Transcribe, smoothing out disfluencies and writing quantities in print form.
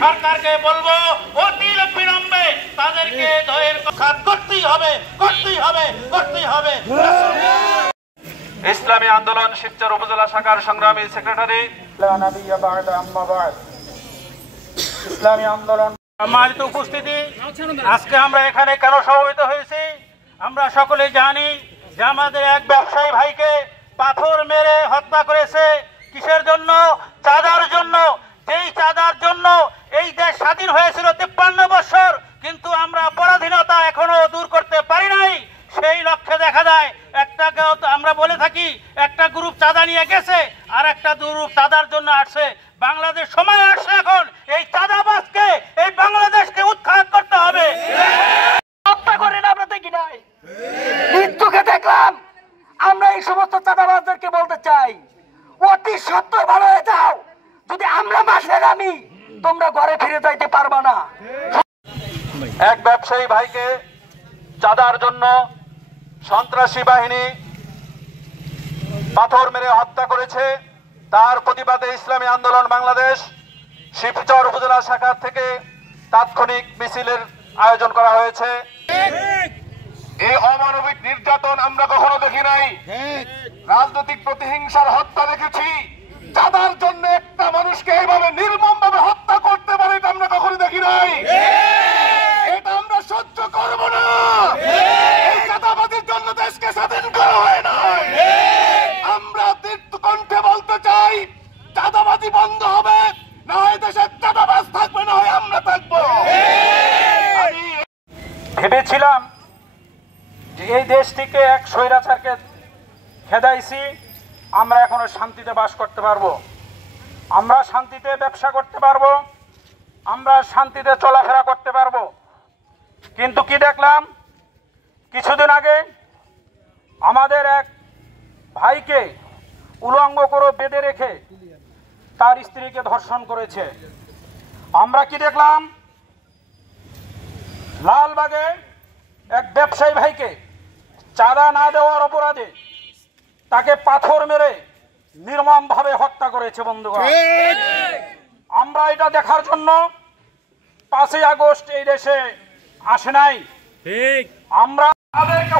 সরকারকে বলবো অতি বিলম্বে তাদেরকে ধরে করতেই হবে। ইসলামী আন্দোলন শিবচর উপজেলা শাখার সংগ্রামী সেক্রেটারি ইসলামী আন্দোলন সম্মানিত উপস্থিতি, আজকে আমরা এখানে কেন সমবেত হয়েছি আমরা সকলে জানি যে আমাদের এক ব্যবসায়ী ভাইকে পাথর মেরে হত্যা করেছে। কিসের জন্য? চাঁদার জন্য। যেই চাঁদার জন্য এই দেশ স্বাধীন হয়েছিল 53 বছর, কিন্তু আমরা পরাধীনতা এখনো দূর করতে পারি নাই। সেই লক্ষ্যে দেখা যায় আমরা বলে থাকি একটা গ্রুপ চাঁদা নিয়ে গেছে আর একটা গ্রুপ চাঁদার জন্য আসছে। বাংলাদেশ সময় আসছে এখন এই চাঁদাবাজকে, এই বাংলাদেশকে উৎখাত করতে হবে। হত্যা করেন আমরা দেখি নাই, মৃত্যুকে দেখলাম। আমরা এই সমস্ত চাঁদাবাজদেরকে বলতে চাই অতি সত্বর ভালো হয়ে যাও। যদি আমরা মাসে নামি তোমরা ঘরে ফিরে যাইতে পারবা না। এক ব্যবসায়ী ভাইকে চাঁদার জন্য সন্ত্রাসী বাহিনী পাথর মেরে হত্যা করেছে। তার প্রতিবাদে ইসলামী আন্দোলন বাংলাদেশ শিবচর উপজেলা শাখা থেকে তাৎক্ষণিক মিছিলের আয়োজন করা হয়েছে। এই অমানবিক নির্যাতন আমরা কখনো দেখি নাই। রাজনৈতিক প্রতিহিংসার হত্যা দেখেছি। চাঁদার জন্য একটা মানুষকে এইভাবে নির্মমভাবে হত্যা করতে পারে এটা আমরা কখনো দেখি নাই। এটা আমরা সহ্য করব না। এই চাঁদাবাজির জন্য দেশকে স্বাধীন করা হয় না। আমরা দীর্ঘ কণ্ঠে বলতে চাই চাঁদাবাজি বন্ধ হবে, না হয় দেশের চাঁদাবাজ থাকবে, না হয় আমরা থাকবো। আমি ভেবেছিলাম যে এই দেশটিকে এক স্বৈরাচারকে খেদাইছি, আমরা এখনো শান্তিতে বাস করতে পারবো, আমরা শান্তিতে ব্যবসা করতে পারবো, আমরা শান্তিতে চলাফেরা করতে পারবো। কিন্তু কি দেখলাম, কিছুদিন আগে আমাদের এক ভাইকে উলঙ্গ করে বেঁধে রেখে তার স্ত্রীকে ধর্ষণ করেছে। আমরা কি দেখলাম, লালবাগে এক ব্যবসায়ী ভাইকে চাঁদা না দেওয়ার অপরাধে তাকে পাথর মেরে নির্মমভাবে হত্যা করেছে। বন্ধুগণ, আমরা এটা দেখার জন্য 5ই আগস্ট এই দেশে আসে নাই। আমরা তাদেরকে